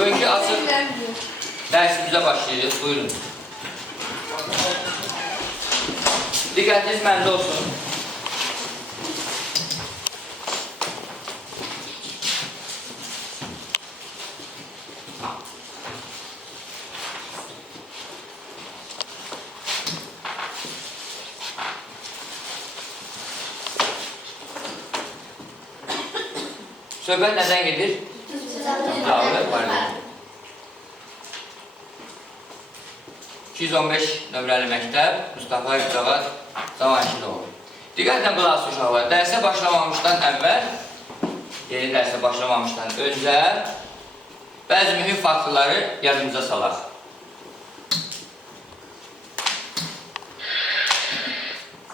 Bugünkü açıq dərsimizə başlayırıq. Buyurun. Diqqətiniz məndə olsun. Söhbət nədən gedir? Düzaqlı var. 215 nömrəli məktəb, Mustafa İbtavad Zamanşinoğlu. Diqqətlə qulaq asın uşaqlar. Dərsə başlamamışdan əvvəl, yeni dərsə başlamamışdan öncə bəzi mühüm faktları yadımıza salaq.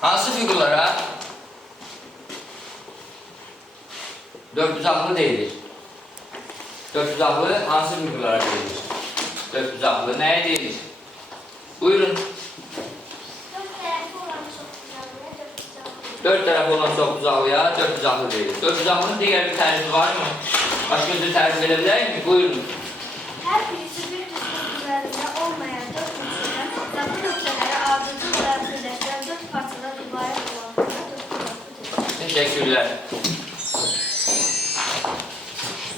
Hansı fiqurlara dörtbucaqlı deyilir? Dörtbucaqlı hansı fiqurlara deyilir? Dörtbucaqlı nəyə deyilir? Buyurun. Dört tərəfi olan çoxbucaqlıya dörtbucaqlı deyilir. Dörtbucaqlının digər bir tərifi var mı? Başqa bir tərif edə bilərik mi? Buyurun. Hər birisi bir düzgün üzərində olmayan dörd nöqtədən yaxın nöqtələri ardıcıl olaraq birləşdirən dörd parçadan ibarət olanlara dörtbucaqlı deyilir. Təşəkkürlər.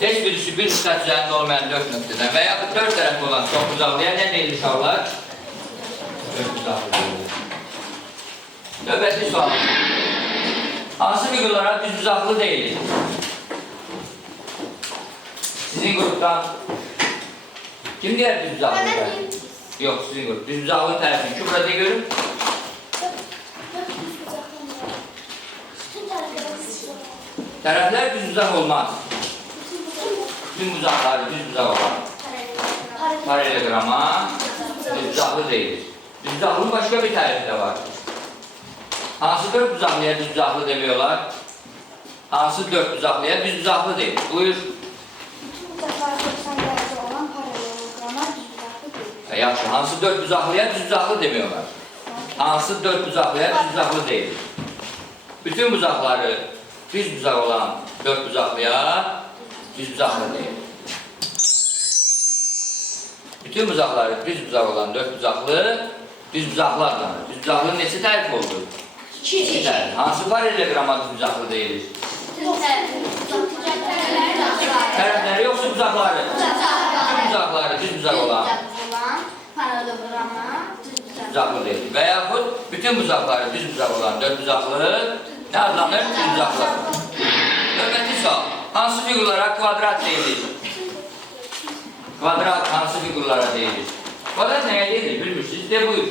Heç birisi bir xüsusiyyət üzərində olmayan dörd nöqtədən və yaxud dörd tərəfi olan çoxbucaqlıya nə deyilir uşaqlar? Dörtbucaqlı deyilir. Növbəti sual. Hansı fiqurlara düzbucaqlı deyilir? Sizin qrupdan kim deyər düzbucaqlı tərəfi? Yox, sizin qrup. Düzbucaqlı tərəfini Kübra deyə görün. Tərəflər düzbucaq olmaz. Bütün bucaqları düzbucaq olan paralelograma düzbucaqlı deyilir. Düzbucaqlının başqa bir tərifi də var. Hansı dörd bucaqlıya düzbucaqlı demək olar? Hansı dörd bucaqlıya düzbucaqlı deyilir? Buyur. Bütün bucaqlar 90 dərəcə olan paralelograma düzbucaqlı deyilir. Yaxşı, hansı dörd bucaqlıya düzbucaqlı demək olar? Hansı dörd bucaqlıya düzbucaqlı deyilir? Bütün bucaqları düzbucaq olan dörd bucaqlıya düzbucaqlı deyilir. Bütün bucaqları düzbucaq olan dörd bucaqlı düzbucaqlı adlanır. Düzbucaqlının neçə tərif oldu? İki tərif. Hansı paralelograma düzbucaqlı deyilir? Tərəfləri yoxsa bucaqları? Bütün bucaqları düzbucaq olan düzbucaqlı deyilir. Və yaxud bütün bucaqları düzbucaq olan dörd bucaqlı nə adlanır? Düzbucaqlı. Növbəti sual. Hansı fiqurlara kvadrat deyilir? Kvadrat hansı fiqurlara deyilir? Kvadrat nəyə deyilir? Bilmirsiniz? De buyur.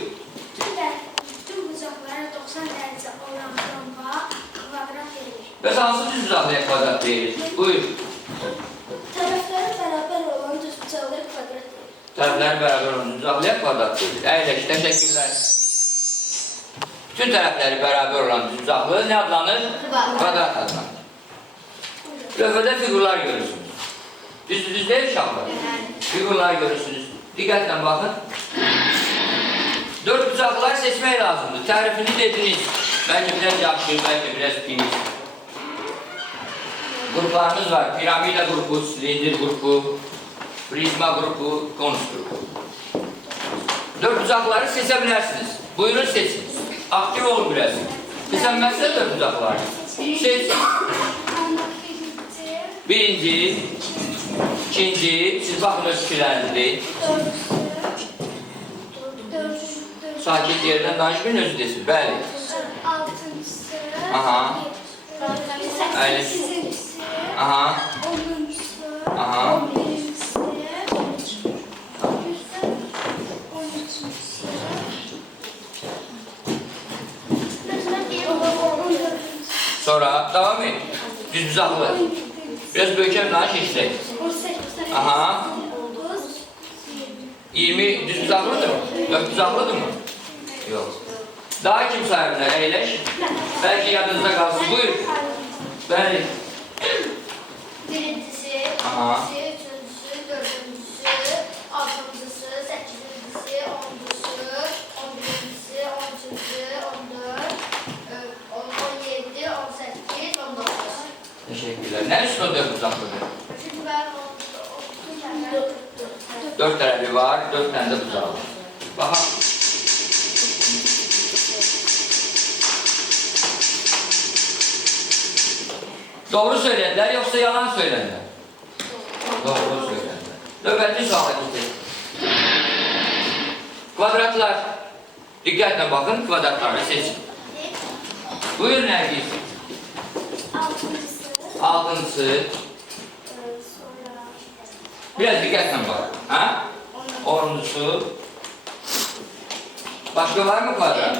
Bütün bucaqlara 90 dərəcə olan bomba kvadrat deyilir. Bəs hansı düzbucaqlıya kvadrat deyilir? Buyur. Tərəfləri bərabər olan düzbucaqlıya kvadrat deyilir. Tərəfləri bərabər olan düzbucaqlıya kvadrat deyilir. Əyləş, təşəkkürlər. Bütün tərəfləri bərabər olan düzbucaqlı nə adlanır? Kvadrat adlanır. Lövhədə fiqurlar görürsünüz. Düz deyil uşaqlar. Fiqurlar görürsünüz. Diqqətlə baxın. Dörd bucaqlılar seçmək lazımdır. Tərifini dediniz. Bəlkə biraz yaxşı, bəlkə biraz pis. Qruplarımız var. Piramida qrupu, silindir qrupu, prizma qrupu, konus qrupu. Dörd bucaqları seçə bilərsiniz. Buyurun seçin. Aktiv olun biraz. Seçənməzsə dörd bucaqları. Seç. Birinci, ikinci, siz baxın öz fikirlərinizi deyin. Sakit yerdən danışmayın, özü desin. Bəli. Altıncısı. Aha. Əyləş. Sekizincisi. Aha. Onuncusu. Aha. 11'incisi. 13'üncüsü. Sonra devam et. Düzbucaqlı. Biraz böyükəm daha keçsək. Aha. 20 düzbucaqlıdır mı? Dörtbucaqlıdır mı? Yox. Daha kim sahiblər? Əyləş. Bəlkə yadınızda qalsın. Buyur. Bəli. Birincisi, Aha. ikincisi, üçüncüsü, dördüncüsü, altıncısı, sekizincisi, onuncusu, 11'incisi, 13'üncü, 14, 17, 18, 19. Teşekkürler. Nə üstün o dörtbucaqlıdır? Çünkü ben o Dört tərəfi var, 4 tane de buzağı var. Baxaq. Doğru söylediler yoksa yalan söylediler? Doğru söylediler. Növbəti suala gidelim. Kvadratlar. Diqqətlə baxın, kvadratları seçin. Buyur Nərgiz. Altıncısı. Biraz diqqətlə baxın. Ha? 10'uncusu. Başka var mı kvadrat?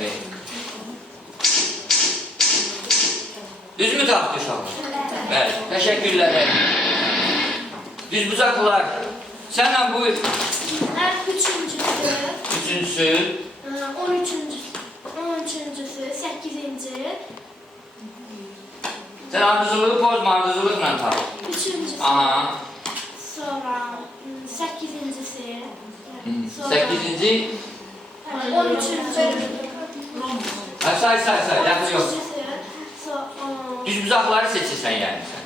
Evet. Düz mü taxtı uşaqlar? Bəli, təşəkkürlər. Düz bucaqlar. Sənlə buyur. Üçüncüsü. 13'üncüsü, 8'inci. Sən ardıcılığı pozma, ardıcılıqla tax. 3'üncüsü. Aha. Sonra 8'incisi. 8'inci. 13'üncü. Ha, say, yaxşı yox. Sonra Düz bucaqları seçirsən yəni sən.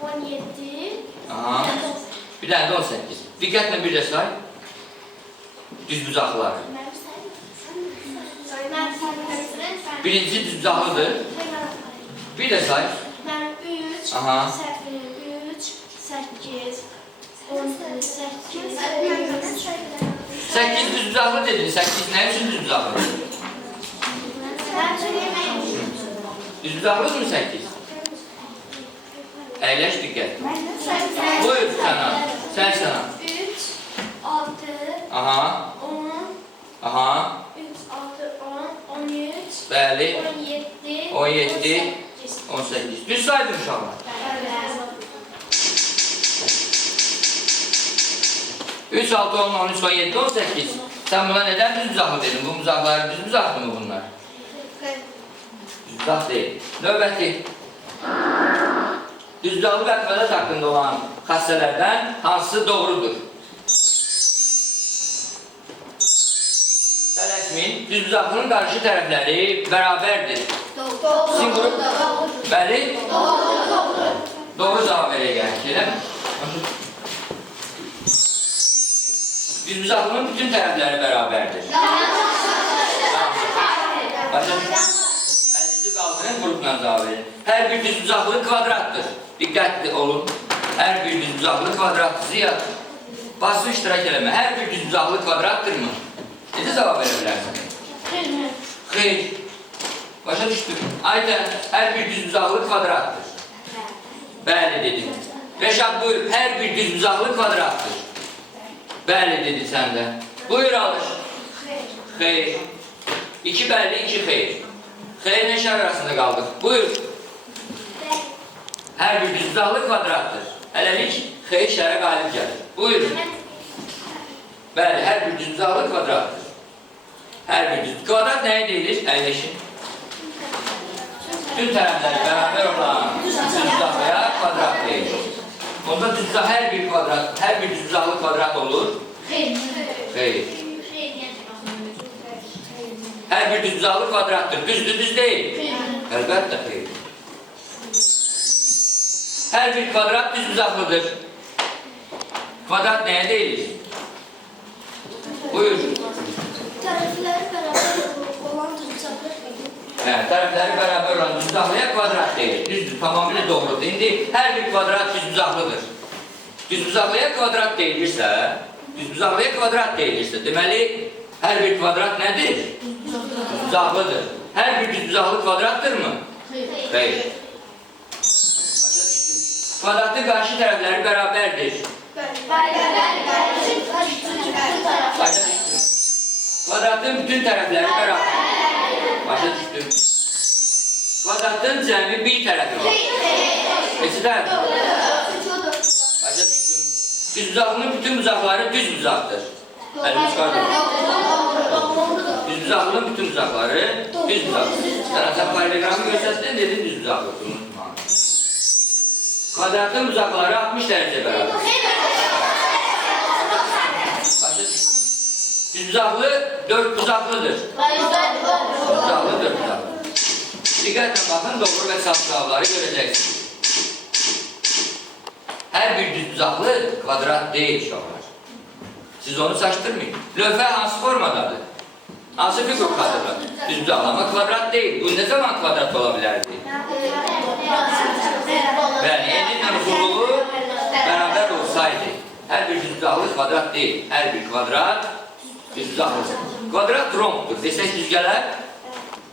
17. Aha. Bir dənə də 18. Diqqətlə bir də say. Düz bucaqlar. Birinci düz bucaqlıdır. Bir də say. Ben 3, Aha. 3, 8, 18, 8 düz bucaqlı dedin. 8 nə üçün düz bucaqlı? Düz bucaqlı mı 8? Əyləş diqqət. Buyur sana. Sən sana. 3, 6, Aha. 10, Aha. 3, 6, 10, 13, Bəli. 17, 17, 18. Düz saydım uşaqlar. 3, 6, 10, 13, 17, 18. Sen buna neden düz bucaqlı dedin? Bu bucaqlar düz bucaqlı mı bunlar? Düz bucaq değil. Növbəti. Düz bucaqlı və kvadrat haqqında olan xassələrdən hansı doğrudur? Tələsmin, düz bucaqlının qarşı tərəfləri bərabərdir. Sizin qrup? Bəli? Doğru cavab verək gələk. Elə mi? Düz bucaqlının bütün tərəfləri bərabərdir. Əlinizi qaldırın, qrupla cavab verin. Hər bir düz bucaqlı kvadratdır. Diqqətli olun. Hər bir düz bucaqlı kvadratdır. Ziyad. Basın iştirak eləmə. Hər bir düz bucaqlı kvadratdır mı? Necə cavab verə bilərsən? Xeyr. Başa düşdük. Ayten, hər bir düz bucaqlı kvadratdır. Bəli dedim. Reşad buyur, hər bir düz bucaqlı kvadratdır. Bəli dedi sən də. Buyur alış. Xeyr. 2 bəli, 2 xeyr. Xeyr nə şər arasında qaldıq. Buyur. Hər bir düz bucaqlı kvadratdır. Hələlik xeyr şərə qalib gəlir. Buyur. Bəli, hər bir düz bucaqlı kvadratdır. Hər bir düz. Kvadrat nəyə deyilir? Əyləşin. Bütün tərəfləri bərabər olan düz bucaqlıya kvadrat deyilir. Onda düz bucaq hər bir kvadrat, hər bir düz bucaqlı kvadrat olur. Xeyr. Hər bir düz bucaqlı kvadratdır. Düzdür, düz deyil. Əlbəttə xeyr. Hər bir kvadrat düz bucaqlıdır. Kvadrat nəyə deyilir? Buyur. Tərəfləri bərabər olan düz bucaqlı. Tərəfləri bərabər olan düz bucaqlıya kvadrat deyilir. Düzdür, tamamilə doğrudur. İndi hər bir kvadrat düz bucaqlıdır. Düz bucaqlıya kvadrat deyilirsə, deməli, hər bir kvadrat nədir? Düz bucaqlıdır. Hər bir düz bucaqlı kvadratdır mı? Xeyr. Kvadratın qarşı tərəfləri bərabərdir. Başa düşdüm. Kvadratın bütün tərəfləri bərabər. Başa düşdüm. Kvadratın cəmi bir tərəfi var. Neçədən? Başa düşdüm. Düz bucaqlının bütün bucaqları düz bucaqdır. Əlimi çıxardım. Düz bucaqlının bütün bucaqları düz bucaqdır. Sən paralelogramı göstərsən dedin düz bucaqlıdır. Kvadratın bucaqları 60 dərəcə bərabər. Başa düşdüm. Düz bucaqlı 4 bucaqlıdır. Düz bucaqlı 4 bucaqlı. Diqqətlə baxın, doğru və saf cavabları görəcəksiniz. Hər bir düzbucaqlı kvadrat deyil uşaqlar. Siz onu çaşdırmayın. Lövhə hansı formadadır? Hansı figur kvadrat? Düzbucaqlı ama kvadrat deyil. Bu ne zaman kvadrat ola bilərdi? Bəli, eninlə uzunluğu bərabər olsaydı. Hər bir düzbucaqlı kvadrat deyil. Hər bir kvadrat düzbucaqlıdır. Kvadrat rombdur. Desək düzgələr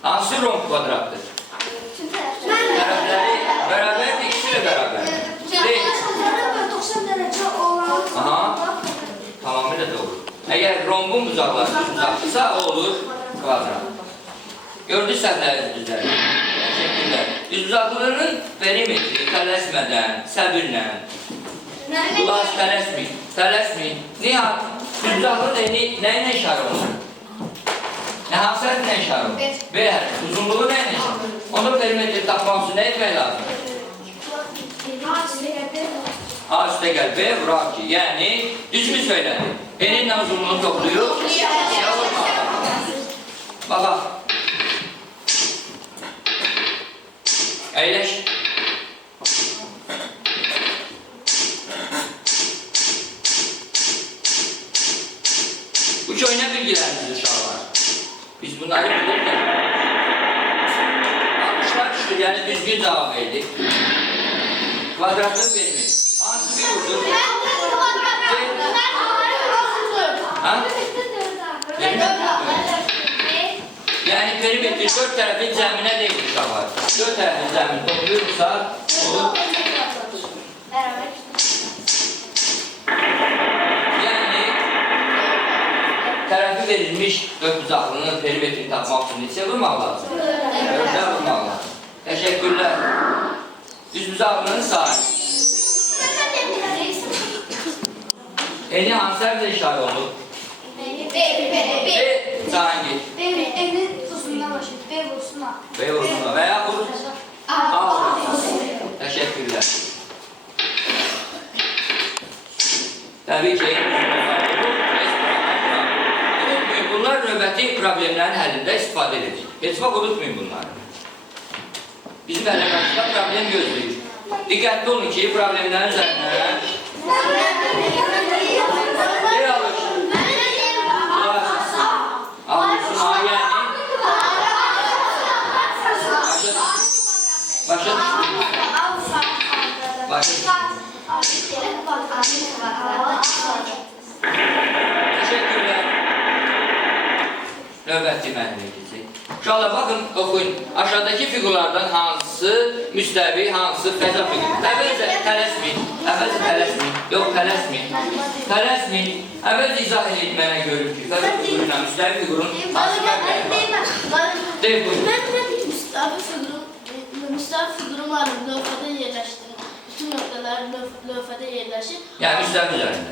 hansı romb kvadratdır? Tərəfləri bərabərdir, ikisi də bərabərdir. Deyil. 90 derece olan. Aha, tamamıyla doğru. Eğer rombun bucaqları düzbucaqlısa o olur kvadrat. Gördünüz səhvlərinizi düzəlir. Teşekkürler. Düzbucaqlılığının perimetri tələsmədən, səbirlə. Ulaş tələsməyin. Nihat, düzbucaqlılıq nə ilə işarə olunur? Hansı hərflə işarə olunur? B hərfi. Uzunluğu nə ilə işarə olunur? Onda perimetri tapmaq üçün nə etmək lazım? A üstə gəl, B vuraq ki. Yəni, düzgün söylədi. Peninlə uzunluğunu toplayıb, siyah olmaq. Bax. Əyləş. Bu köynə bilgilərimiz uşaqlar. Biz bunları bilirdik. Almışlar düşür, yəni düzgün cavab verdik. Kvadratın perimetri. Hansı bir udur? Ha? Yani perimetri dört tarafın cəminə deyil uşaqlar. Dört tarafın cəmini topluyorsa olur. Yani tərəfi verilmiş dörtbucaqlının perimetrini tapmaq üçün neçə vurmaq lazım? Dördə vurmaq lazım. Teşekkürler. Düzbucaqlının sahibi. Eni hansı hərflə işarə olunur? B. Sahin geç. Enin uzunluğuna başlayın. B vursunlar. B vursunlar veya vurur. A vurur. Teşekkürler. Tabii ki unutmayın, bunlar növbəti problemlərin həllində istifadə edəcək. Heç vaxt unutmayın bunları. Bizim ələqəsində problem gözləyir. Diqqətli olun ki, problemlərin üzərinə bir alış. Alışın A yəni başa düşdünüz. Teşekkürler. Növbəti mənlə edəcək. Uşaqlar, baxın, oxuyun. Aşağıdakı figurlardan hansı müstəvi, hansı fəza figur? Əvvəlcə tələsməyin. Yox, tələsməyin. Əvvəlcə izah edin mənə görüm ki, fəza figuruyla müstəvi figurun hansı fərqləri? Deyib buyurun. Müstəvi figurların lövhədə yerləşdirir. Bütün nöqtələr lövhədə yerləşir. Yəni müstəvi üzərində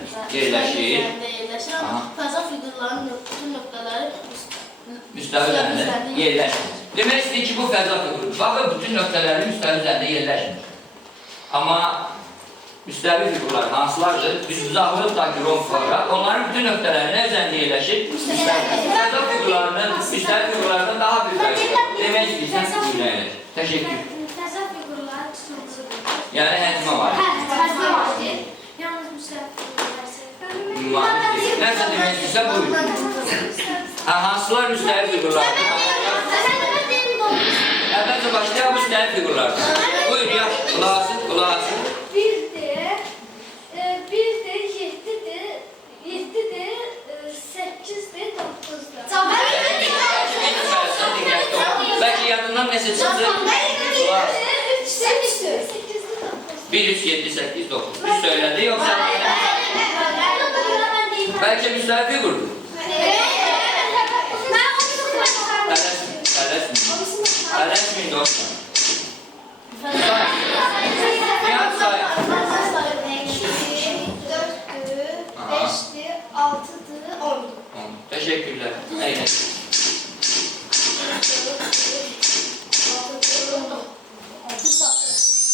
yerləşir. Amma fəza figurların bütün nöqtələri müstəvi üzərində yerləşmir. Demək istəyir ki, bu fəza figuru. Baxın, bütün nöqtələri müstəvi üzərində yerləşmir. Amma müstəvi figurlar hansılardır? Düzbucaqlıqdakı romb kvadrat, onların bütün nöqtələri nə üzərində yerləşir? Fəza figurlarının, müstəvi figurlardan daha bir fərqi. Demək istəyirsən, sizlə yerləşir. Təşekkür. Fəza figurlar tutulur. Yəni həcmə var. Yalnız müstəvi figurlar. Nəsə demək istəyirsən, buyurun. Hansılar müstəvi figurlardır? Əvvəlcə başlayaq müstəvi figurlardır. Buyur, yaş, qulaq asın. 1'dir, 7'dir, 8'dir, 9'dur. Belki yadından ne seçildi? 1, 3, 7, 8, 9. Üç söyledi yoksa belki müstəvi figurdur. Tələsmin dostlar. Nihat say. 4'dür, 5'dir, 6'dır, 10'dur. Teşekkürler. Eylesin.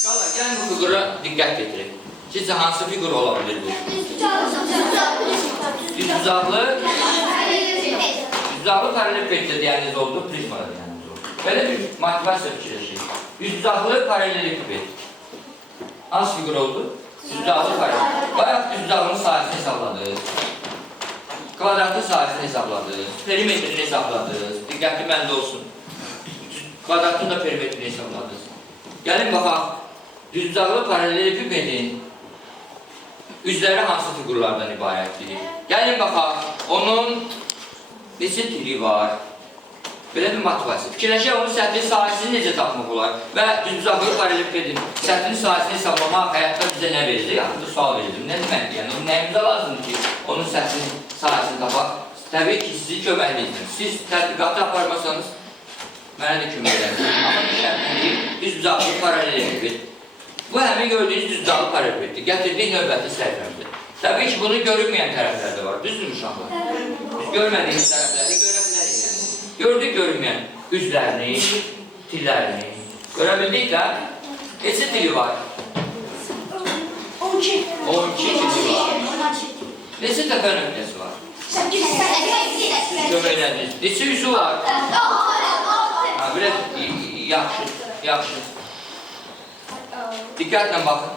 Şala gel bu figura dikkat getirin. Sizce hansı figur olabilir bu? Düzbucaqlı paraleliped deyəniz oldu, prizma deyəniz oldu. Belə bir motivasiya fikirləşir. Düzbucaqlı paraleliped. Hansı figur oldu? Düzcaqlı paralel. Bayaq düzcaqlının sahəsini hesabladınız. Kvadratın sahəsini hesabladınız. Perimetrini hesabladınız. Diqqətli məndə olsun. Kvadratın da perimetrini hesabladınız. Gəlin baxaq. Düzcaqlı paralelipipedin üzləri hansı figurlardan ibarətdir? Gəlin baxaq. Onun neçə dili var? Belə bir motivasiya. Fikirləşək, onun səthinin sahəsini necə tapmaq olar? Və düzcaqlı paralelipedin səthinin sahəsini hesablamaq həyatda bizə nə verir? Yaxında sual verildim. Nə deməkdir? Yəni, nəyimizə lazımdır ki, onun səthinin sahəsini tapaq? Təbii ki, sizi köməkliyirsiniz. Siz tədqiqatı aparmasanız, mənə də kömək edərsiniz. Amma şərtlədik, düzcaqlı paraleliped. Bu həmin gördüyünüz düzcaqlı paralelipeddir. Gətirdik növbəti səhifəmizdə. Təbii ki, bunu görünməyən tərəflər də var. Düzdür uşaqlar? Biz görmədiyimiz tərəfləri görə bilərik. Gördük görünməyən üzlərini, tillərini. Görə bildik də, neçə dili var? 12 dili var. Neçə təpə nöqtəsi var? 8 göməkləriniz. Neçə üzü var? 6. Biraz yaxşı. Diqqətlə baxın.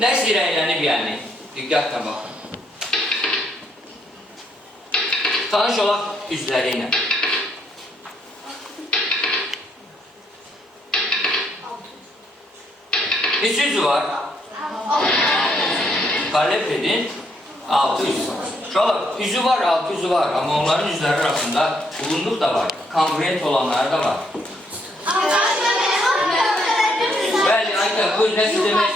Nə sirəylənib yəni? Diqqətlə baxın. Tanış olaq üzləri ilə. Neçə üzü var? 6. Paralelipedin 6 üzü var. Uşaqlar, üzü var, 6 üzü var. Amma onların üzləri arasında bulunluq da var. Kongruent olanları da var. Bəli, Ayten, bu nəsə demək?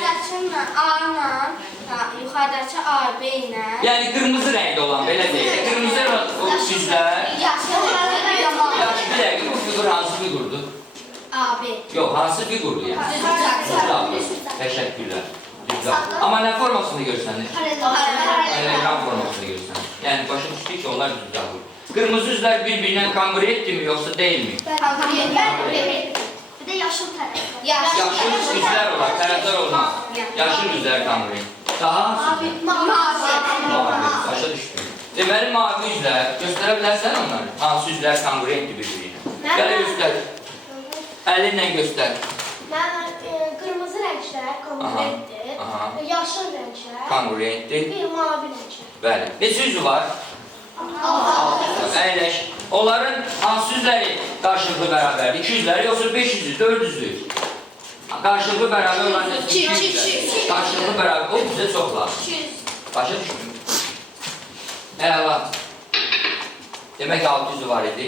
Yuxarıdakı A, B ilə. Yəni, qırmızı rəngdə olan, belə deyək. Qırmızı üzlər. Yaxşı, bir dəqiqə, bu figur hansı figurdur? A, B. Yox, hansı figurdur yəni? Düzcaqlı. Təşəkkürlər. Düzcaqlı. Amma nə formasını görsənir? Paralelgram formasını görsənir. Yəni, başa düşdük ki, onlar düzcaqlı. Qırmızı üzlər bir-birindən kongruentdir mi, yoxsa deyilmi? Bir də yaşıl tərəf. Yaşıl üzlər olar, tərəflər olmaz. Yaşıl üzlər kongruent. Daha hansı? Mavi. Başa düşdüm. Deməli, mavi üzlər, göstərə bilərsən onları? Hansı üzlər kongruentdir bir-birinə? Gələ göstər. Əlinlə göstər. Qırmızı rənglər kongruentdir, yaşıl rənglər kongruentdir, bir mavi rənglər. Bəli. Neçə üzü var? 6. Əyləş. Onların hansı üzləri qarşılıqlı bərabərdir? 2 üzləri, yoxsa 5 üzü, 4 üzü? Qarşılıqlı bərabər olan 2 üzləri. Qarşılıqlı bərabər, o bizə çox lazım. Başa düşdüm. Əla. Demək 6 üzü var idi.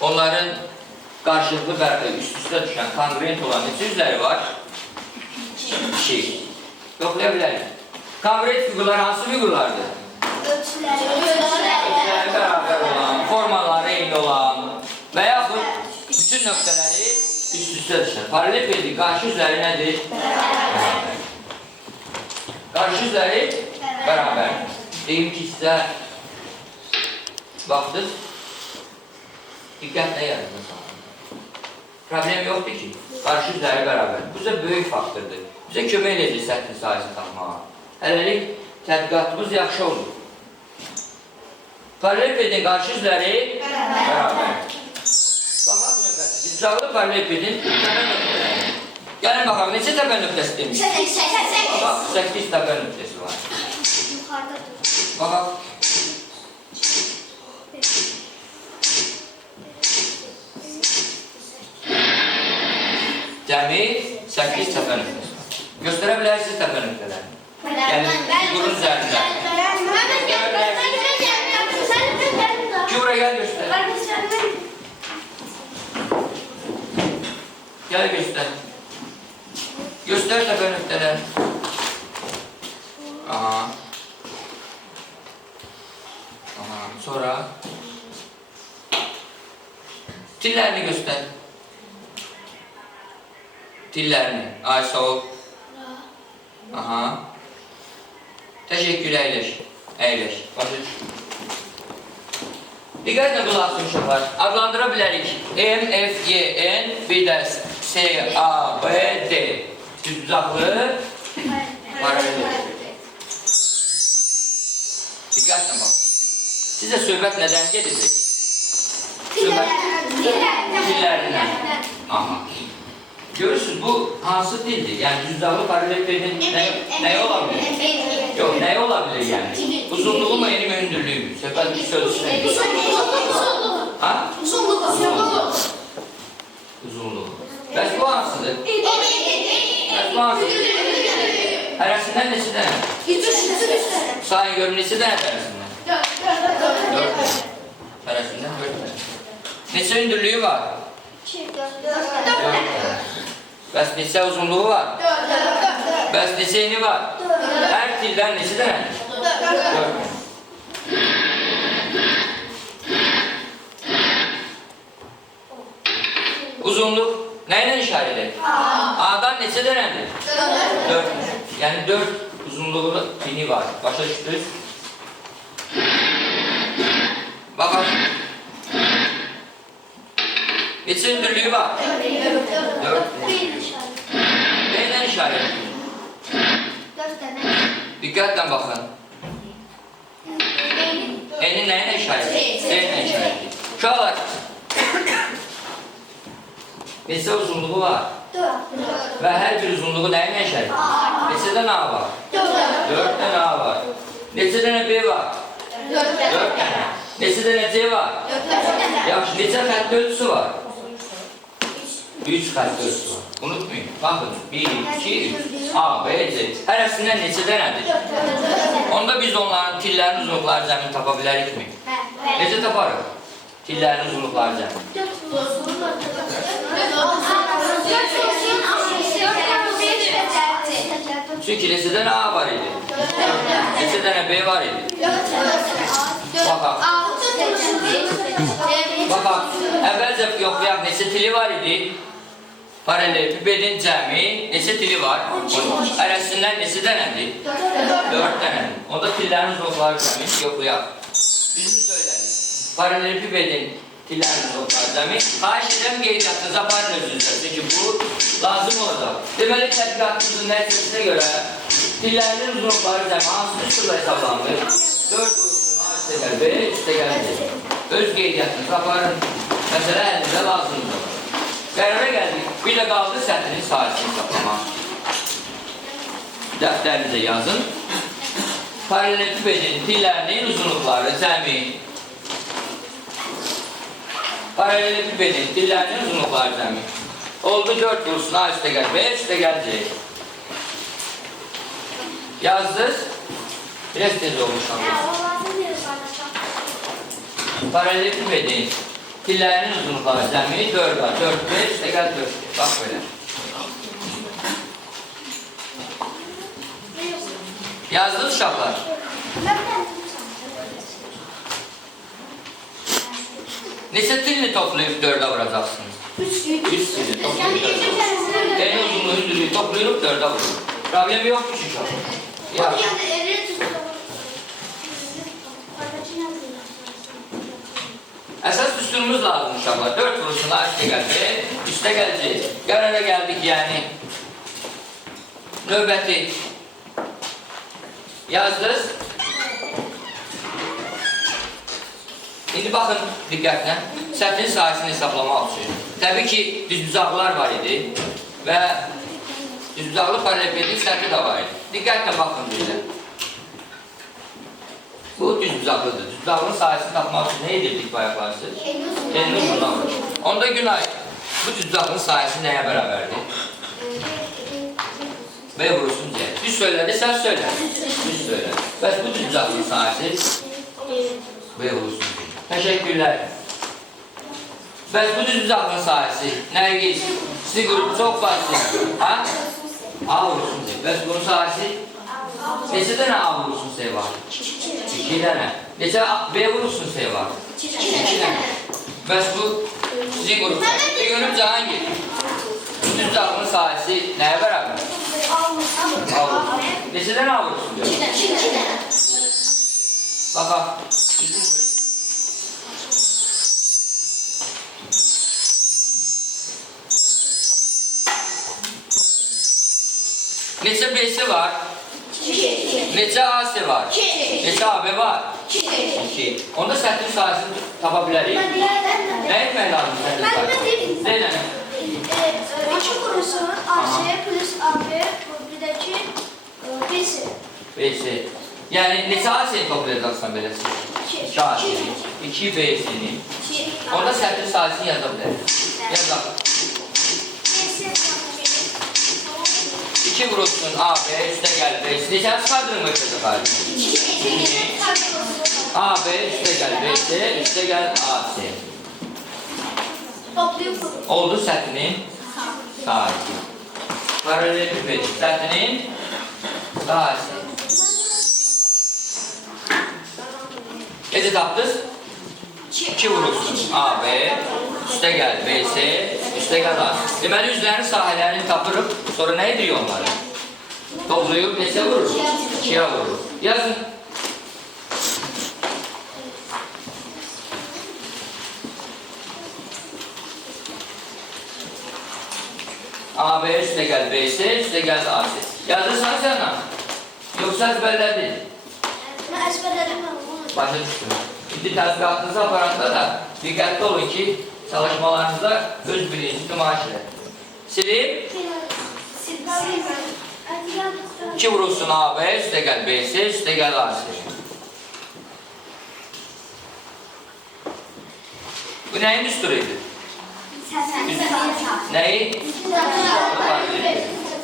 Onların qarşılıqlı bərabər, üst-üstə düşən, kongruent olan neçə üzləri var? 2. Yoxlaya bilərik. Kongruent figurlar hansı figurlardır? Ölçüləri bərabər olan, formaları eyni olan və yaxud bütün nöqtələri üst-üstə düşən. Paralelipedin qarşı üzləri nədir? Bərabər. Qarşı üzləri bərabər. Deyim ki, sizə baxdınız, diqqətlə yadınızda. Problem yoxdur ki, qarşı üzləri bərabər. Bu bizə böyük faktordur. Bizə kömək edəcək səthin sahəsini tapmağa. Hələlik tədqiqatımız yaxşı olur. Paralelipedin qarşı üzləri bərabər. Baxaq növbəti. Düzcaqlı paralelipedin təpə nöqtələri. Gəlin baxaq, neçə təpə nöqtəsi demişdik? 8 təpə nöqtəsi var. Baxaq. Cəmi 8 təpə nöqtəsi var. Göstərə bilərsiniz təpə nöqtələrini. Yəni, figurun üzərində. Ki, buraya gəl göstər. Gəl göstər. Göstər təpə nöqtələrini. Aha. Aha, sonra tillərini göstər. Tillərini. Ay, sağ ol. Aha. Təşəkkür, əyləş. Əyləş. Başa düşün. Diqqətlə qulaq asın uşaqlar. Adlandıra bilərik. M, F, G, N, bir də S, A, B, D. Düzcaqlı paraleliped. Diqqətlə bax. Sizə söhbət nədən gedəcək? Söhbət tillərindən. Aha. Görürsünüz bu hansı dildir? Yani düzlüğü paralellerin ne olabilir? Yok ne olabilir yani? Uzunluğu mu eni mi hündürlüğü mü? Sefer bir söz ne? Ha? Uzunluğu. Bəs bu hansıdır? Bəs bu hansıdır? Hərəsindən neçə dənə? Sayın görün neçə dənə hərəsindən? 4 dənə. Hərəsindən 4 dənə. Neçə hündürlüyü var? 4 dənə. Bəs neçə uzunluğu var? 4. Bəs neçə eni var? Hər tildən neçə dənədir? 4 dənə. Uzunluq nə ilə işarət edir? A'dan neçə dənədir? 4. Yəni 4 uzunluğu pini var. Başa düşdünüz? Baxın. Neçə hündürlüyü var? 4. Nə ilə işarət edir? Diqqətlə baxın. Eni nə ilə işarət edir? N ilə işarət edir. Uşaqlar. Neçə uzunluğu var? 4. Və hər bir uzunluğu nə ilə işarət edir? Neçə dənə A var? 4 dənə A var. Neçə dənə B var? 4 dənə. Neçə dənə C var? 4 dənə. Yaxşı, neçə xətt ölçüsü var? 3 xətt ölçüsü var. Unutmayın. Baxın, 1, 2, 3, A, B, C. Hərəsindən neçə dənədir? Onda biz onların tillərin uzunluqları zəmin tapa bilərikmi? Necə taparıq? Tillərin uzunluqları zəmin. Çünki neçə dənə A var idi? Neçə dənə B var idi? Baxaq. Baxaq. Əvvəlcə yoxlayaq neçə tili var idi? Paralelipipedin cəmi neçə tili var? Hərəsindən neçə dənədir? 4 dənədir. Onda tillərin uzunluqları zəmin yoxlayaq. Bizim söylədik. Paralelipipedin tillərin uzunluqları zəmin. Xahiş edən qeydiyyatınızı aparın özünüzə. Çünki bu lazım olacaq. Deməli, tədqiqatımızın nəticəsinə görə tillərin uzunluqları zəmin hansı üsulla hesablanır? 4 vursun A üstəgəl B, üstəgəl C. Öz qeydiyyatınızı aparın. Məsələ əlinizə lazımdır. Qərara gəldik. Bir də qaldı səthinin sahəsini hesaplamaq. Dəftərinizə yazın. Paralelipipedin tillərinin uzunluqları cəmi. Paralelipipedin tillərinin uzunluqları cəmi. Oldu 4 vursun A üstəgəl B, üstəgəl C. Yazdınız. Biraz tez olmuşam. Paralelipipedin tillərinin uzunluqları cəmi 4 var. 4 B, üstəgəl 4 C. Bax belə. Yazdınız uşaqlar. Neçə tilini toplayıb 4'ə vuracaqsınız? 3 tilini toplayıb 4'ə vuracaqsınız. En uzunluğu hündürlüğü toplayıb 4'ə vurur. Problem yoxdur ki uşaqlar. Əsas düsturumuz lazım uşaqlar. 4 vurursun A üstəgəl B, üstəgəl C. Qərara gəldik yəni. Növbəti yazdınız. İndi baxın diqqətlə. Səthin sahəsini hesablamaq üçün. Təbii ki, düzbucaqlar var idi və düzbucaqlı paralelipedin səthi də var idi. Diqqətlə baxın belə. Bu düzbucaqlıdır. Düzbucaqlının sahəsini tapmaq üçün nə edirdik bayaqlarsa? Elini uzundan vurur. Onda Günay, bu düzbucaqlının sahəsi nəyə bərabərdir? B vurursun C. Düz söylədi, sən söylə. Düz söylə. Bəs bu düzbucaqlının sahəsi? B vurursun C. Təşəkkürlər. Bəs bu düzbucaqlının sahəsi? Nərgiz, sizi qrup çox basit. Ha? A vurursun C. Bəs bunun sahəsi? Neçə dənə A vurursun C var? 2 dənə. Neçə B vurursun C var? 2 dənə. Bəs bu sizin qrupda. Görüb Cahangir. Düzbucaqlının sahəsi nəyə bərabər? A vurursun. Neçə dənə A vurursun diyor? 2 dənə. Baxaq. Düzgün söyle. Neçə B'si var? 2. Neçə A'si var? 2. Neçə AB var? 2. 2. Onda səthin sahəsini tapa bilərik. Nə etmək lazım səthin sahəsini? Zeynəb. 2 kurusun AC plus AB bir də ki BC. BC. Yəni neçə AC toplayacaqsan beləsi? 2 AC. 2 BC-ni. Orada sətrin sayəsini yaza bilərik. Yazaq. 2 vurulsun AB, üstə gəl BC. Neçəni çıxardırın mı üstə xarici? 2. AB, üstə gəl BC, üstə gəl AC. Oldu sətrinin sahəsi. Paralel bir sətrinin sahəsi. Necə tapdınız? 2 vurulsun AB, üstə gəl BC, üstə gəl AC. Deməli, üzlərin sahələrini tapırıq, sonra nə edirik onları? Toplayıb neçə vurur? 2'ye vurur. Yazın. AB üstə gəl BC, üstə gəl AC. Yazırsan sənə? Yoxsa əzbərlədin? Mən əzbərlədim. Başa düşdüm. İndi tədqiqatınızı aparanda da diqqətli olun ki, çalışmalarınızda öz bilincinizi nümayiş edin. Silib. 2 vurulsun AB, üstə gəl BC, üstə gəl AC. Bu nəyin düsturuydu? Nəyi?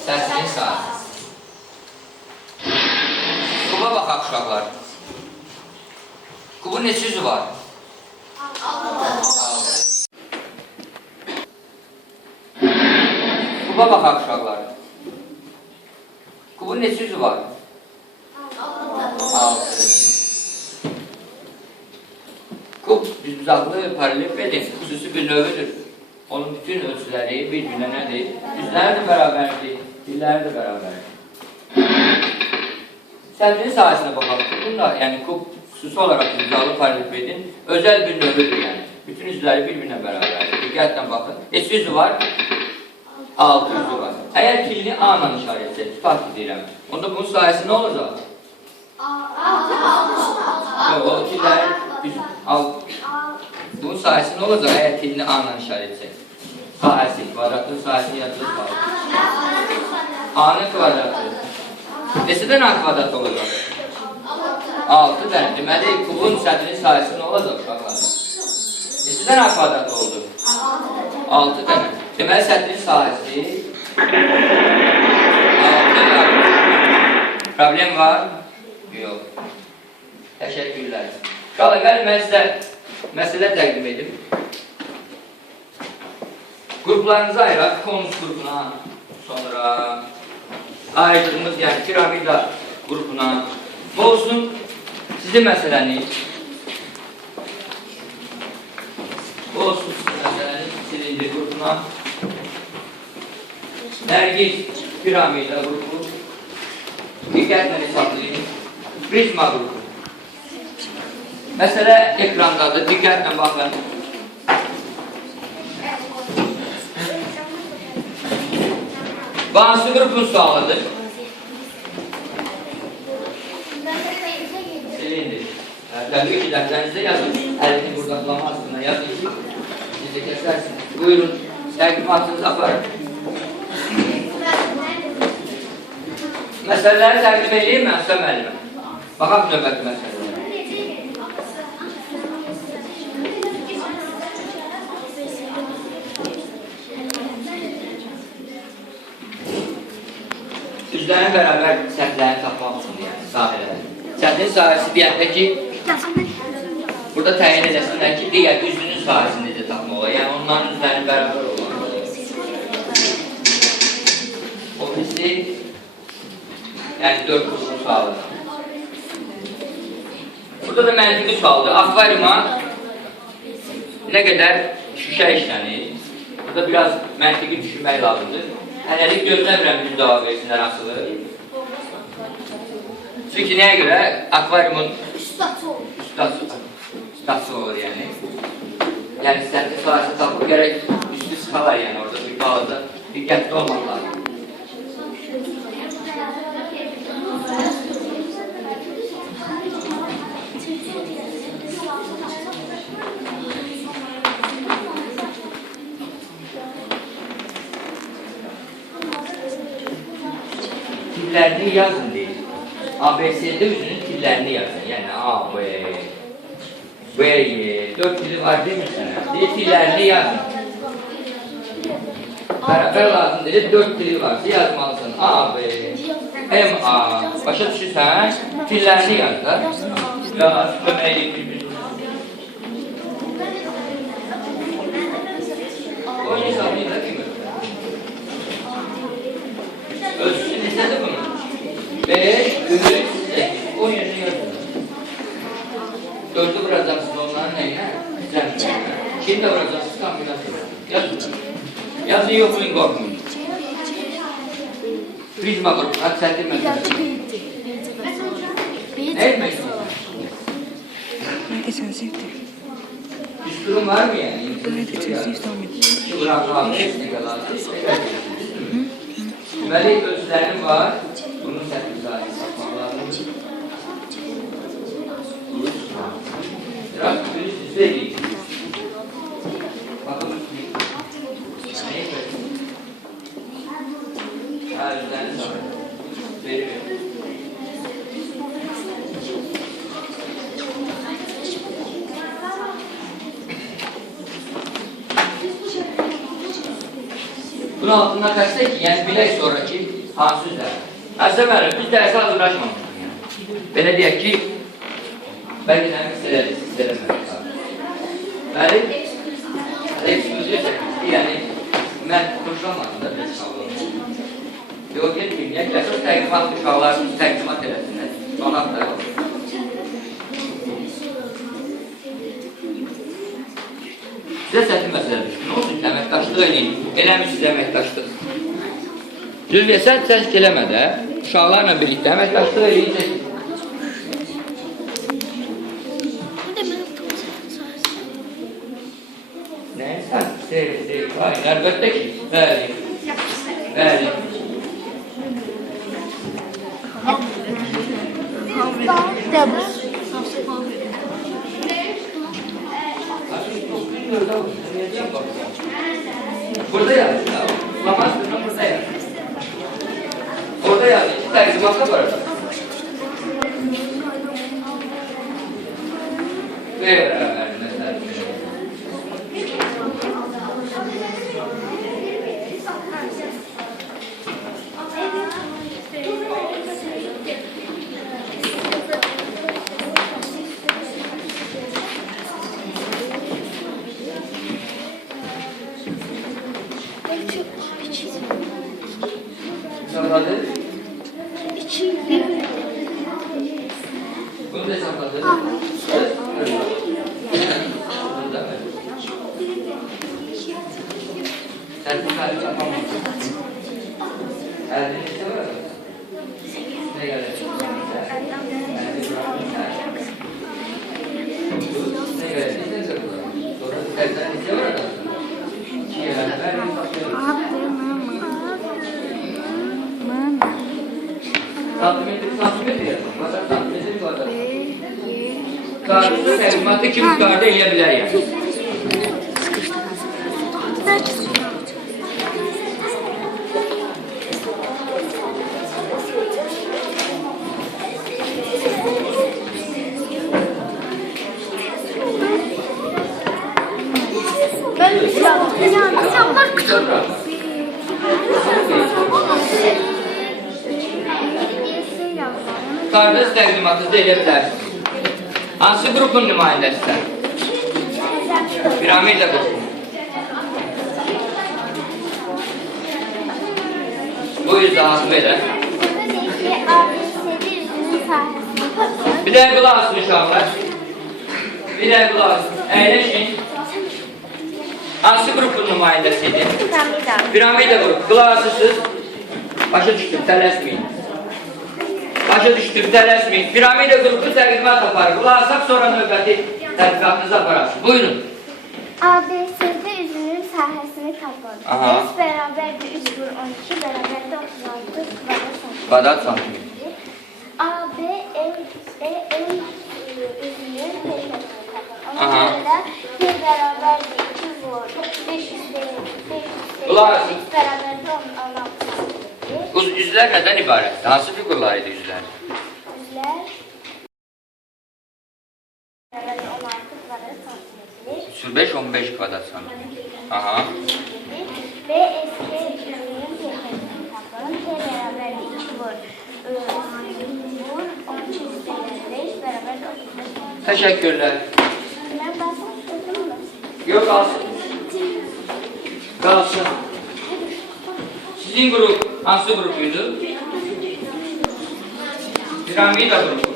Səsinin sahəsi. Kuba baxaq uşaqlar. Kubun neçə yüzü var? 6. Kuba baxaq uşaqlar. Kubun neçə yüzü var? 6. Kub düzbucaqlı paralelipedin xüsusi bir növüdür. Onun bütün ölçüləri bir-birinə nədir? Düzləri də bərabərdir, dilləri də bərabərdir. Sətrin sahəsinə baxaq. Kubun da, yəni kub xüsusi olaraq düzbucaqlı paralelipedin özəl bir növüdür, yəni. Bütün üzləri bir-birinə bərabərdir. Diqqətlə baxın. Neçə yüzü var? 6 yüzü var. Əgər kilini A ilə işarət etsək, tutaq deyirəm. Onda bunun sahəsi nə olacaq? 6. O killəri bunun sahəsi nə olacaq əgər kilini A ilə işarət etsək? Sahəsi, kvadratın sahəsini yazılır. A-nın kvadratı. Neçədən A kvadrat olacaq? 6 dənə. Deməli, kubun sətrin sahəsi nə olacaq uşaqlar? Neçədən A kvadrat oldu? 6 dənə. Deməli, sətrin sahəsi 6 dənə. Problem var? Yox. Təşəkkürlər. Uşaqlar, gəlin mən sizə məsələ təqdim edim. Qruplarınızı ayıraq, konus qrupuna, sonra ayırdığımız, yəni piramida qrupuna. Bu olsun sizin məsələniz. Bu olsun sizin məsələniz, silindir qrupuna. Nərgiz piramida qrupu. Diqqətlə hesablayın. Prizma qrupu. Məsələ ekrandadır, diqqətlə baxın. Bu hansı qrupun sualıdır? Silindir. Təbii ki, dəftərinizdə yazın. Əlini burada bulamazsınlar, yazın ki, siz də kəsərsiniz. Buyurun, təqdimatınızı aparın. Məsələləri təqdim edeyim mən, Üstə müəllimə. Baxaq növbəti məsələlərə. Üzlərin bərabər sətlərini tapmaq üçün, yəni sahələri. Sətrin sahəsi deyəndə ki, burada təyin edəsinlər ki, digər üzünün sahəsini necə tapmaq olar. Yəni onların üzlərin bərabər olan. O birisi, yəni 4 qrupu sualıdır. Burada da məntiqi sualdır. Akvariuma nə qədər şüşə işlənir? Burada biraz məntiqi düşünmək lazımdır. Hələlik gözləmirəm bir cavab versinlər asılı. Çünki nəyə görə? Akvariumun üstası olur, yəni. Yəni, sətri sahəsi tapıb gərək üstü çıxalar, yəni orada bir balada diqqətli olmaq lazım. Türlerini yazın deyir. ABC'de üzünün türlerini yazın. Yani A, B, B, Y. 4 tili var değil mi sana? Deyir, türlerini yazın. Beraber lazım deyir, 4 tili varsa yazmalısın. A, B, M, A. Başa düşürsən, türlerini yaz da. Yaz, köməyi bir-bir. O hesabıyla değil mi? Ölçüsü neçədir bunun? 5, 3, 8, 10 yerini yazın. 4'ü vuracaksın onların neyine? Cəmçəyine. 2'ni de vuracaksın kombinasyon. Yazın. Yazın yoxlayın, qorxmayın. Prizma qrupu, hadi sən demə. Ne etmək istiyorsun? Düsturum var mı yani? Bırak abi, hepsini kadar. Deməli, ölçülərim var. Bunun səhvizahı satmalarını. Biraz üst edeyim. Bakın üst edeyim. Ha, üzerine sonra. Veriyorum. Bunun altından kaçsa ki, yani bilək sonraki hansı üzələr. Əslən mənim, biz dərsə hazırlaşmamışıq. Belə deyək ki, bəlkə nə siz eləmədik. Bəli, eksklüziv çəkmişdi, yəni mən xoşlamadım da biz xalqım. Yox, getməyim, yəni təqdimat uşaqlar təqdimat eləsinlər. Qonaq da olur. Sizə sətin məsələdir. Nə olsun ki, əməkdaşlıq eləyin. Eləmişsiniz əməkdaşlıq. Düz versən, səsk eləmə də. Uşaqlarla birlikdə əməkdaşlıq eləyəcək. Nə? Sən? Deyil. Hayır, əlbəttə ki. Bəli. Bəli. Burada yazdı. Lamastırma burada yazdı. Orada yazdı. İki tercümanla var arada. Beraber mesela. Hesapladı. Bunu da hesapladı. Sen bu tarif yapamazsın. Elde işte var mı? Ne geldi? Ne geldi? Ne geldi? Sonra tersten işte var mı? Santimetre yapın. Masar santimetre mi var? Karşıda tercümatı kim yukarıda eləyə yani. Kardeş təqdimatınızda elə bilərsiniz. Hansı qrupun nümayəndəsidir? Piramida qrupu. Bu izahatı belə. Bir də qulaq asın uşaqlar. Bir də qulaq asın. Əyləşin. Hansı qrupun nümayəndəsidir? Piramida qrupu. Qulaq asırsınız. Başa düşdüm, tələsməyin. Başa düşdüm, tələsməyin. Piramida qrupu təqdimat aparır. Qulaq asaq, sonra növbəti tədqiqatınızı apararsınız. Buyurun. ABC'de üzünün sahəsini tapın. S bərabərdir 3 vur 12 bərabərdir 36 kvadrat santimetr. AB üzünün peşəsini tapın. Ona görə də P bərabərdir 2 vur 500 Qulaq asın. X bərabərdir 16 santimetr. Bu üzlər nədən ibarətdir? Hansı fiqurlar idi üzlər? Üzlər olan kızları təmsil edilir. 35-15 kvadrat santim. Aha. Ve eski ürünün tekniğini tapın. T beraber 2 vur. 12 5 beraber 35. Təşəkkürlər. Ben basın sözüm mü? Yox, qalsın. Qalsın. Sizin qrup hansı qrupuydu? Piramida qrupu.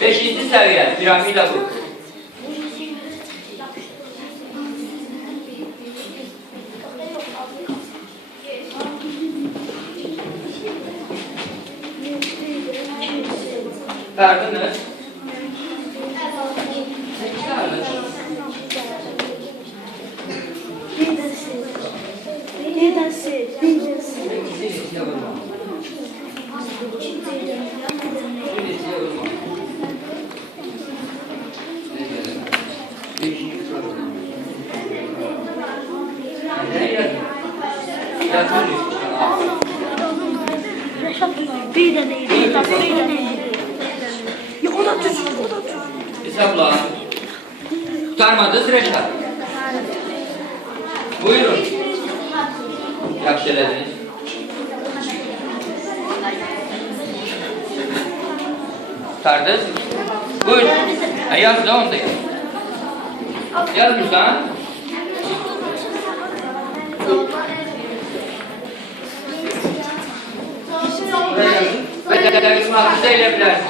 5-ci səviyyə piramida qrupu. Fərqiniz? Bir de değil. Bir de değil. Ya o da düz. Hesapla. Tutarmadınız Reşat. Buyurun. Yaxşı elədiniz. Tutardınız. Buyurun. Yaz da onda yaz. Yazmırsan. Buraya yazın. Ve dergisini hafızda ile bilersin.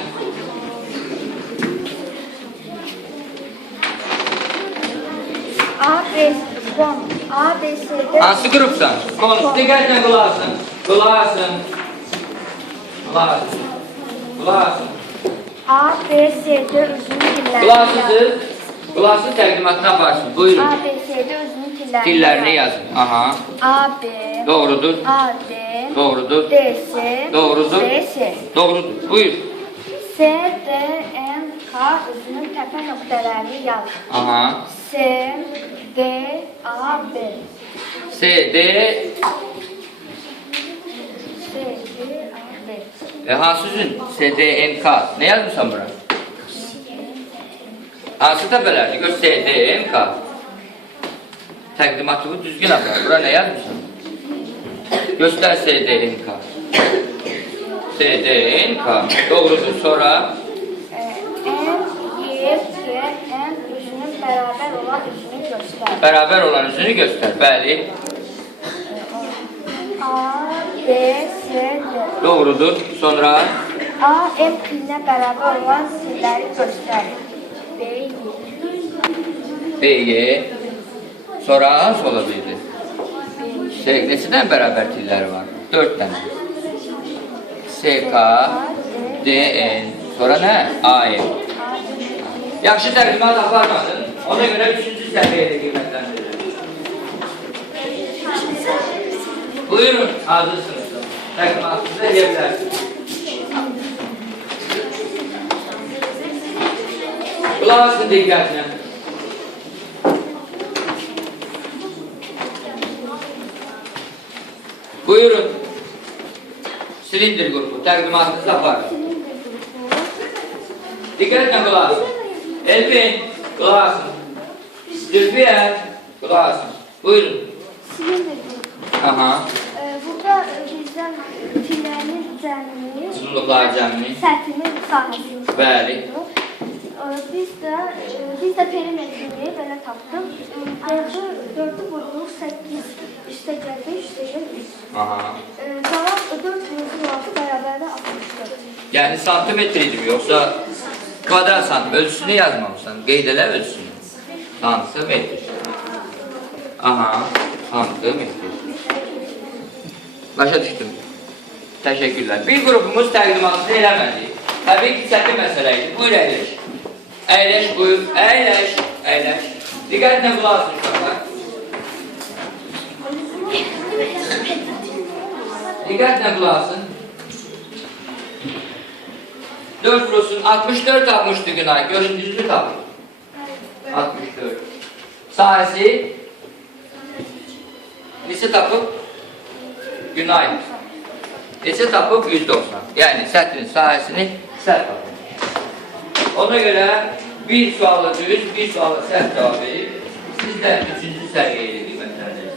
A, B, C, D. Hansı grupsan? Konuş, diqqətlə qulaq asın. Qulaq asın. Qulaq asın. Qulaq asın. A, B, C, D özünün dillərini Qulaq asın. Qulaq asın təqdimatını aparsın. Buyurun. A, B, C, D özünün Dillərini yazın. Aha. A, B. Doğrudur. A, D. Doğrudur. D, C. Doğrudur. D, C. Doğrudur. Buyur. C, D, N, K özünün təpə nöqtələrini yaz. Aha. C, D, A, B. S, D. C, D, A, B. Hansı üzün? S, D, N, K. Ne yazmışsan bura? Hansı təpələrdir? Gör S, D, N, K. Təqdimatı bu düzgün apar. Bura ne yazmışsan? Göster S, D, N, K. S, D, N, K. Doğrudur. Sonra N, Y, K, N özünün beraber olan özünü göstər. beraber olan üzünü göster. Bəli. A, B, C, D. Doğrudur. Sonra A, M pilinə beraber olan silləri göstərir. B, Y. B, Y. Sonra hansı ola bildi? Neçədən bərabər tilləri var? 4 dənə. S, K, D, N. Sonra nə? A, M. Yaxşı təqdimat aparmadın. Ona görə 3-cü səviyyədə qiymətləndirir. Buyurun, hazırsınız. Təqdimatınızı edə bilərsiniz. Qulaq asın diqqətlə. Buyurun. Silindir qrupu, təqdimatınızı aparın. Diqqətlə qulaq asın. Elbin, qulaq asın. Zülfiyə, qulaq asın. Buyurun. Silindir. Aha. Burada bizdən fillərinin cəmini, Uzunluqlar cəmini. səthinin sahəsini. Bəli. Biz də perimetrini belə tapdıq. 4'ü vurduq, 8 üstəgəldə, üstəgəl 3. Aha. Cavab 4 vurduq, 6 bərabərdə 64. Yəni santimetriydim, yoxsa kvadrat santim. Ölçüsünü yazmamışsan. Qeyd elə ölçüsünü. Santimetr. Aha. Santimetr. Başa düşdüm. Təşəkkürlər. Bir qrupumuz təqdimatını eləmədi. Təbii ki, çətin məsələ idi. Buyur əyləş. Əyləş, buyur. Əyləş. Əyləş. Diqqətlə qulaq asın uşaqlar. Diqqətlə qulaq asın. 4 vurulsun. 64 tapmışdı Günay. Görün düzünü tapın. 64. Sahəsi neçə tapıb? Günay. Neçə tapıb? 190. Yəni sətrin sahəsini səhv tapıb. Ona görə bir sualı düz, bir sualı səhv cavab verib, siz də 3-cü səviyyəyə qiymətlənirsiniz.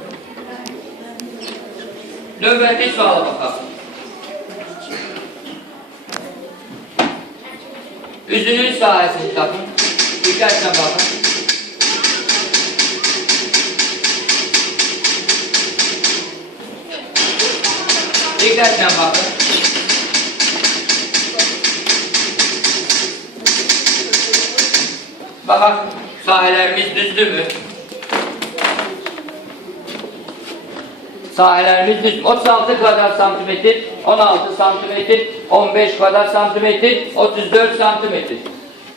Növbəti suala baxaq. Üzünün sahəsini tapın. Diqqətlə baxın. Diqqətlə baxın. Baxaq, sahələrimiz düzdürmü? Sahələrimiz düzdürmü? 36 kvadrat santimetr, 16 santimetr, 15 kvadrat santimetr, 34 santimetr.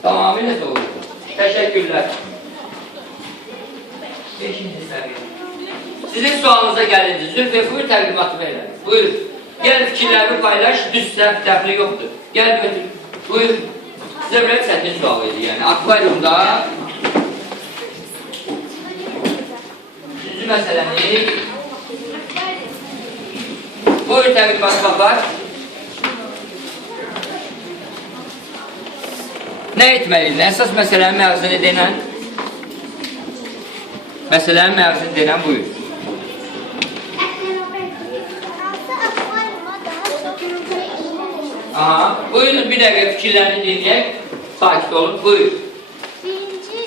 Tamamilə doğrudur. Təşəkkürlər. 5-ci səviyyə. Sizin sualınıza gəlinci. Zülfiyə, buyur təqdimatımı elə. Buyur. Gəl fikirlərimi paylaş, düz səhv, dəxli yoxdur. Gəl götür. Buyur. Sizə belə çətin sual idi, yəni. Akvariumda 3-cü məsələni buyur təqdimatı baxar. Nə etməlidir? Əsas məsələnin məğzini denən buyur. Aha, buyurun bir dəqiqə fikirlərini dinləyək. Sakit olun, buyur. Birinci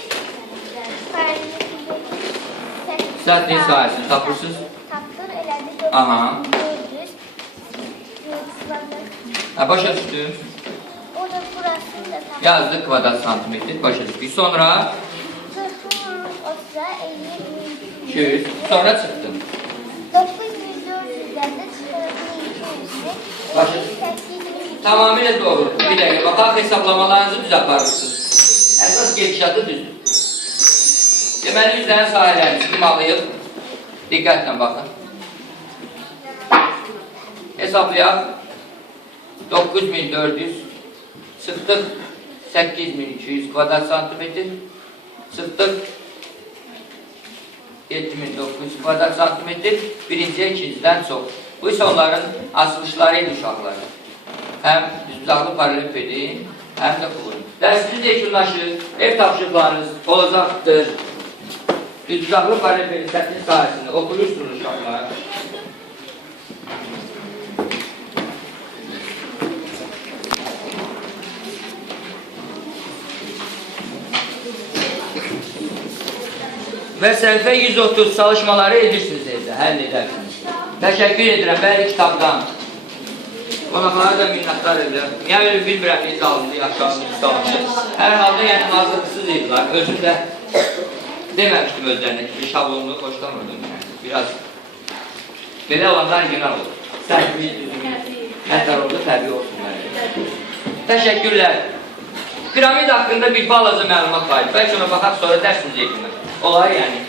Sətrin sahəsini tapırsınız. tapdır, elədi. Aha. 400. Başa düşdüm. O da burasını da tapdır. Yazdık kvadrat santimetr, başa düşdük. Sonra 40'ın 30'a 50 200, sonra çıxdım. 9400'den de çıkarıp 200'ü. Başa tamamilə doğrudur. Bir dəqiqə, baxaq hesablamalarınızı düz aparırsınız. Əsas gedişatı düzdür. Deməli, üzlərin sahələrimizi qımalıyıq. Diqqətlə baxın. Hesablayaq. 9400 çıxdıq 8200 kvadrat santimetr, çıxdıq 7900 kvadrat santimetr, birinciyə ikincidən çox. Bu isə onların açılışları idi uşaqları. Həm düzbucaqlı paralelipedi, həm də pulun. Dərsiniz yekunlaşır, ev tapşırıqlarınız olacaqdır. Düzbucaqlı paralelipedi sətrin sahəsində oxuyursunuz uşaqlar. Və səhifə 130 çalışmaları edirsiniz evdə, həll edərsiniz. Təşəkkür edirəm, bəli kitabdan. Qonaqlara da minnətlər edirəm. Niyə öyle bilmirəm, necə alındı, yaşandı, üstəmişdir. Hər halda yəni hazırlıqsız idilər. Özüm də deməmişdim özlərində ki, şablonunu xoşlamırdım. Biraz belə olanlar günah olur. Səhvimiz, düzümüz, nətər oldu, təbii olsun. Təşəkkürlər. Piramid haqqında bir balaca məlumat var. Bəlkə ona baxaq, sonra dərsiniz yekunlar. Olar yəni.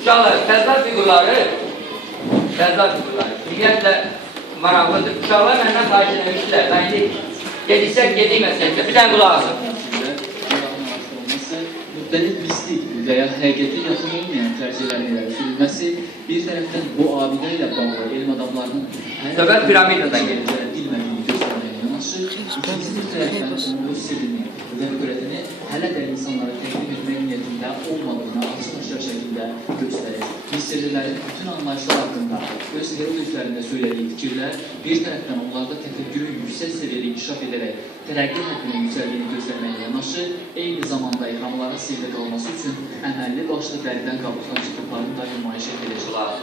Uşaqlar, təzad figurları ümumiyyətlə maraqlıdır. Uşaqlar məndən xahiş eləmişdilər. Ben gedirsək, gedilməsək də bir dənə qulaq asın. Müxtəlif mistik və ya həqiqətə yaxın olmayan fərziyyələrin irəli sürülməsi bir tərəfdən bu abidə ilə bağlı elm adamlarının Söhbət piramidadan gelir. bilmədiyini göstərməyə yanaşı, ikinci bir tərəfdən onun öz sirrini və qüdrətini hələ də insanlara təqdim etmək niyyətində olmadığını açıq-aşkar şəkildə göstərir. Misirlilərin bütün anlayışlar haqqında öz hierogliflərində söylədiyi fikirlər bir tərəfdən onlarda təfəkkürün yüksək səviyyədə inkişaf edərək tərəqqi həddinin yüksəldiyini göstərməyə yanaşı, eyni zamanda ilhamların sirdə qalması üçün əməlli başlı dəridən qabıqdan çıxdıqlarını da nümayiş edilir.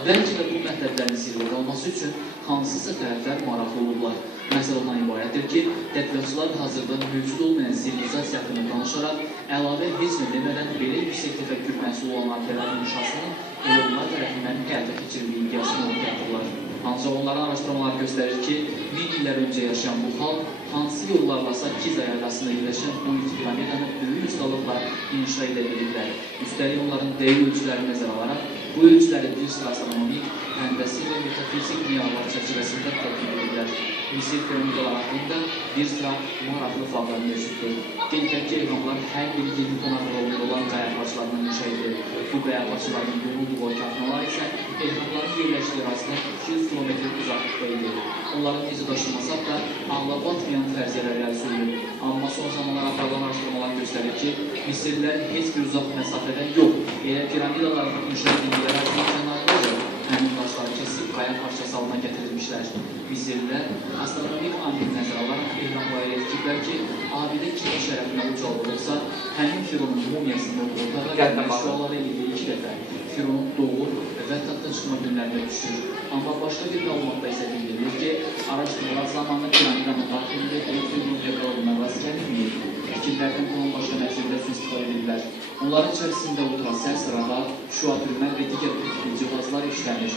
Bəlkə də bu mətləblərin sirdə qalması üçün hansısa tərəflər maraqlı olurlar. Məsələ ondan ibarətdir ki, tədqiqatçılar hazırda mövcud olmayan sivilizasiya haqqında danışaraq, əlavə heç nə demədən belə yüksək təfəkkür məhsulu olan abidələrin inşasının onlar tərəfindən həyata keçirildiyi iddiasını ortadırlar. Ancaq onların araşdırmaları göstərir ki, 1000 illər öncə yaşayan bu xalq hansı yollarlasa Giz arasında yerləşən bu iki piramidanı böyük ustalıqla inşa edə bilirlər. Üstəlik onların dəqiq ölçülərini nəzərə alaraq, bu ölçüləri bir sıra astronomik həndəsi və metafizik miyalar çərçivəsində tədqiq edirlər. Misir piramidaları haqqında bir sıra maraqlı faktlar mövcuddur. Qeyd edək ki, ehramlar hər biri 7 ton ağırlığında olan qaya parçalarından inşa edilir. Bu qaya parçalarının yorulduğu okeanalar isə ehramların yerləşdiyi ərazidən 200 km uzaqlıqda idi. Onların izi daşınmasaq da ağla batmayan fərziyyələr əldə edilir. Amma son zamanlar aparılan araşdırmalar göstərir ki, Misirlilər heç bir uzaq məsafədən yox, elə piramidaların inşa edildiyi ərazinin kənarında həmin daşları kesib qaya parçası halına gətirilmişlər. Misirlilər astronomik amil nəzərə alaraq ehramlara yetkirlər ki, abidə kimi şərəfinə ucaldılırsa, həmin Fironun mumyasında otağa şüaları ilə 2 dəfə Fironun doğur və taxta çıxma günlərində düşür. Amma başqa bir məlumatda isə bildirilir ki, araşdırmalar zamanında piramidanın daxilində elektrik mumyalarına rast gəlinməyir. Fikirlərdən bunun başqa nəzərdə istifadə edirlər. Onların içərisində ultrasəs, radar, şüa bölmə və digər cihazlar işlənir.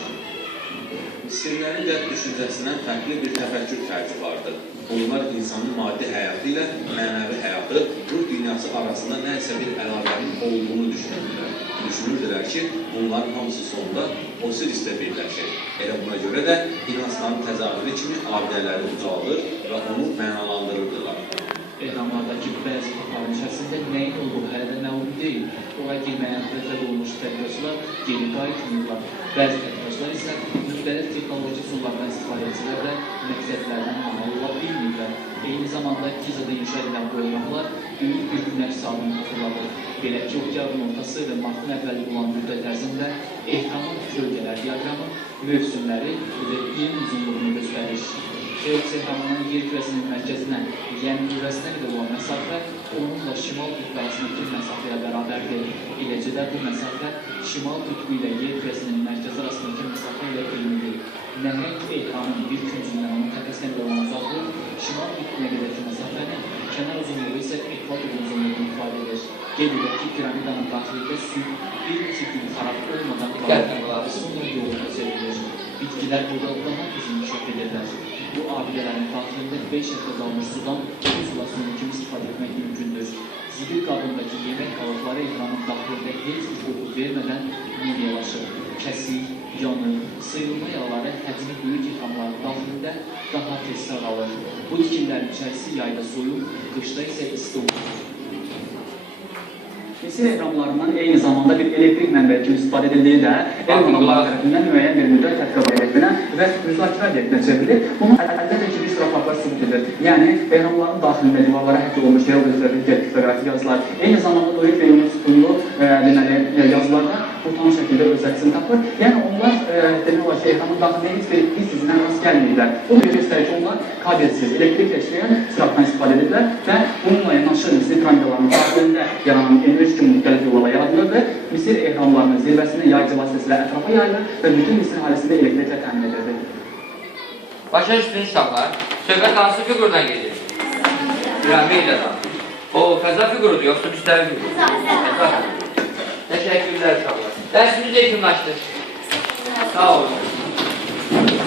Misirlərin qəlb düşüncəsindən fərqli bir təfəkkür tərzi vardır. Onlar insanın maddi həyatı ilə mənəvi həyatı, ruh dünyası arasında nəsə bir əlaqənin olduğunu düşünürlər. Düşünürdülər ki, bunların hamısı sonunda Osirislə birləşir. Elə buna görə də inancların təzahürü kimi abidələri ucaldır və onu mənalandırırdılar. Ehramlardakı bəzi faktların içərisində nəyin olduğu hələ də məlum deyil. Ora girməyə müvəffəq olmuş tədqiqatçılar geri qayıtmırlar. Bəzi tədqiqatçılar isə müxtəlif texnoloji üsullardan istifadə etsinlər və məqsədlərindən nail ola bilmirlər. Eyni zamanda Gizada inşa edilən bu ehramlar böyük bir günəş saatını xatırladır. Belə ki, oktyabrın ortası və martın əvvəli olan müddət ərzində ehramın kölgələr diaqramı, mövsümləri və ilin uzunluğunu göstərir. Keops ehramının yer kürəsinin mərkəzinə, yəni nüvəsinə qədər olan məsafə onunla şimal qütbü arasındakı məsafəyə bərabərdir. Eləcə də bu məsafə şimal qütbü ilə yer kürəsinin mərkəzi arasındakı məsafə ilə eynidir. Nəhəng ehramın bir küncündən onun təpəsinə qədər olan uzaqlıq şimal qütbünə qədərki məsafənin, kənar uzunluğu isə ekvator uzunluğunu ifadə edir. Qeyd edək ki, piramidanın daxilində su bir neçə gün xarab olmadan qalır, sonra yoluna çevrilir. Bitkilər burada daha uzun inkişaf edirlər. Bu abidələrin daxilində 5 həftə qalmış sudan buzla suyun kimi istifadə etmək mümkündür. Zibil qabındakı yemək qalıqları ehramın daxilində heç bir qoxu vermədən mumyalaşır. Kəsik, yanıq, sıyrılma yağları həcmi böyük ehramların daxilində daha tez sağalır. Bu tikillərin içərisi yayda soyuq, qışda isə isti olur. Misir ehramlarından eyni zamanda bir elektrik mənbəyi kimi istifadə edildiyi də ehramlar tərəfindən müəyyən bir müddət tədqiq edilmə və müzakirə edilmə çevrilir. Bunun əlbəttə ki, bir sıra faktlar sübut edilir. Yəni, ehramların daxilində divarlara həkk olunmuş geoqrafik kriptografik yazılar, eyni zamanda Dorik və Yunus sütunlu yazılarda bu tam şəkildə öz əksini tapır. Yəni, onlar demək olar ki, ehramın daxilində heç bir his izindən rast gəlməyirlər. Bu da göstərir ki, onlar kabelsiz, elektrik işləyən sıratdan istifadə edirlər və bununla yanaşı Misir piramidalarının daxilində yaranan enerji kimi müxtəlif yollarla yaradılır və Misir ehramlarının zirvəsində yaycı vasitəsilə ətrafa yayılır və bütün Misir əhalisində elektriklə təmin edir. Başa düşdünüz uşaqlar, söhbət hansı fiqurdan gedir? Piramidadan. O, fəza figurudur, yoxsa müstəvi figur? Təşəkkürlər uşaqlar. Dərsimiz yekunlaşdır. Sağ olun.